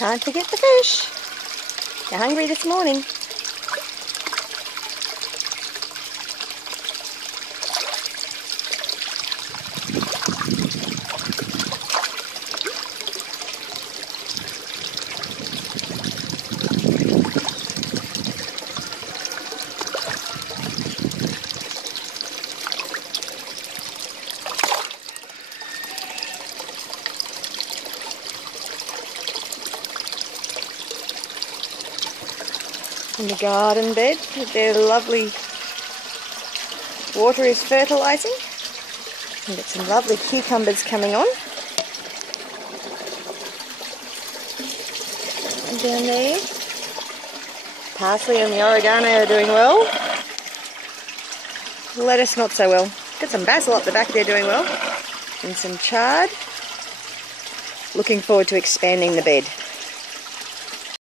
Can't forget the fish. They're hungry this morning. In the garden bed, their lovely water is fertilising. We've got some lovely cucumbers coming on. And down there, parsley and the oregano are doing well. Lettuce not so well. Got some basil up the back there doing well. And some chard. Looking forward to expanding the bed.